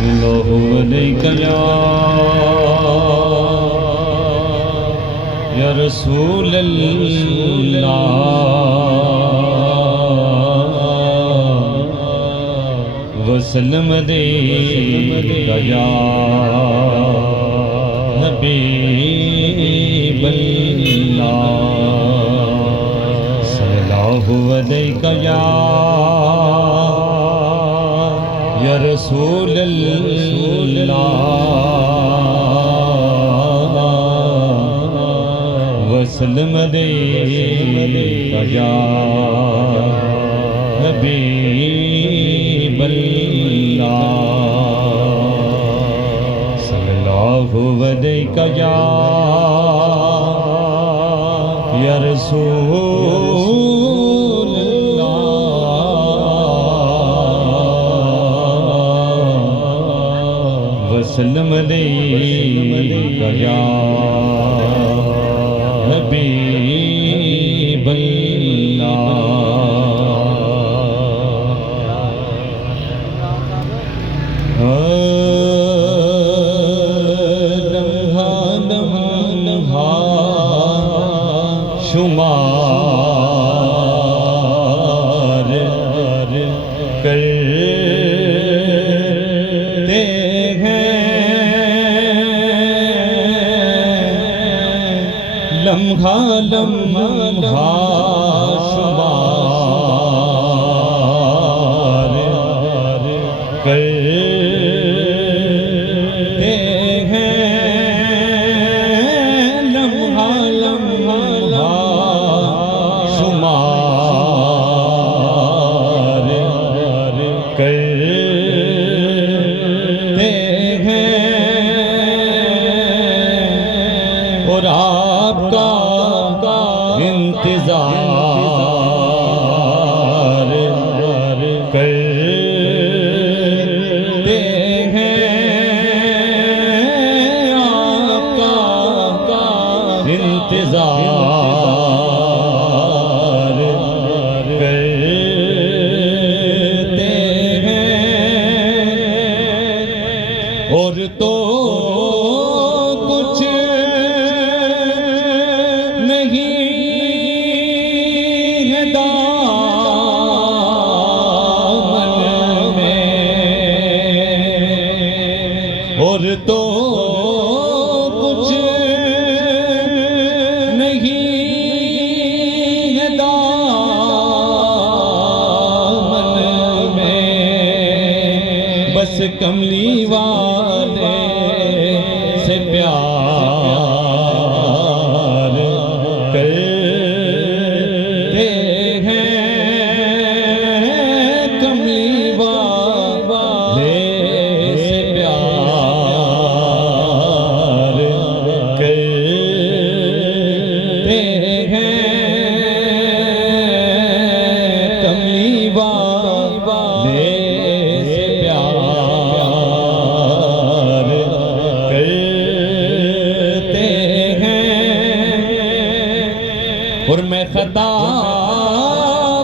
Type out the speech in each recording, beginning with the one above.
सल्लल्लाहु अलैका या रसूल अल्लाह वसल्लम अलैका या हबीब अल्लाह सल्लल्लाहु अलैका या रसूल अल्लाह वसल्लम अलैका या हबीब अल्लाह सल्लल्लाहु अलैका या रसूल वसल्लम अलैका या हबीब शुमार करते लम्हा लम्हा शुमार करते हैं लम्हा लम्हा शुमार करते हैं और आपका इंतजार करते हैं आपका इंतजार करते हैं और तो कुछ नहीं और तो कुछ नहीं है दामन में बस कमली वाले से प्यार करते हैं कमली वाले से और मैं खता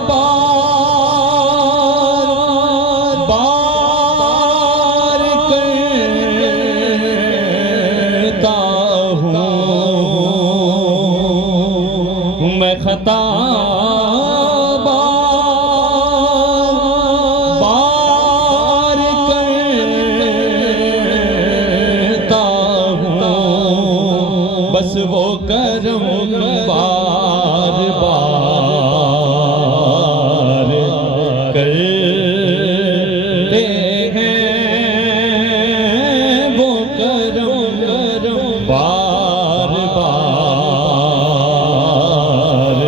बार करता हूँ मैं खता बार करता हूँ बस वो करम बार बार करते हैं वो करम बार बार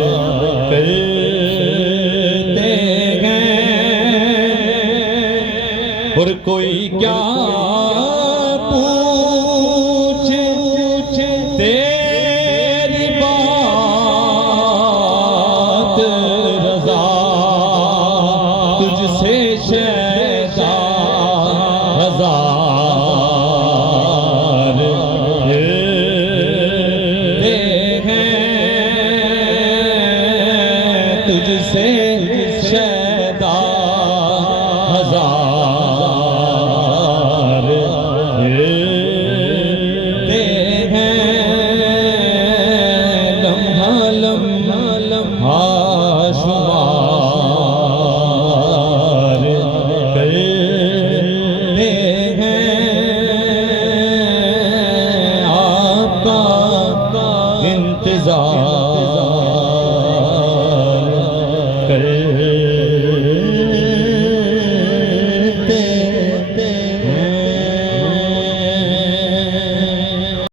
करते हैं और कोई क्या पूछे तेरी बात रज़ा तुझसे शैदा हजार ये हैं तुझसे शैदा हजार लम्हा